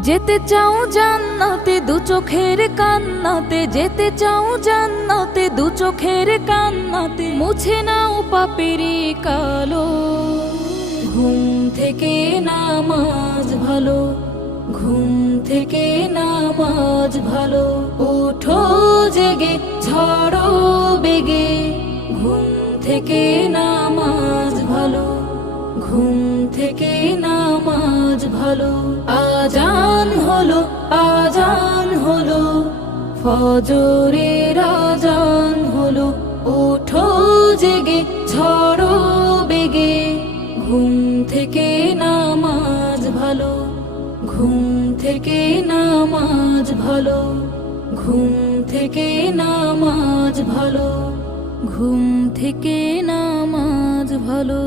যেতে চাও জান্নাতে দু চোখের কান্নাতে, যেতে চাও জান্নাতে দু চোখের কান্নাতে, মুছে নাও পাপেরি কালো। ঘুম থেকে নামাজ ভালো, ঘুম থেকে নামাজ ভালো, ওঠো জেগে ঝড়ো বেগে। ঘুম থেকে নামাজ ভালো, ঘুম থেকে নামাজ ভালো। আজান হলো, আজান হলো, ফজরের আজান হলো, ওঠো জেগে ঝড়ো বেগে। ঘুম থেকে নামাজ ভালো, ঘুম থেকে নামাজ ভালো, ঘুম থেকে নামাজ ভালো, ঘুম থেকে নামাজ ভালো।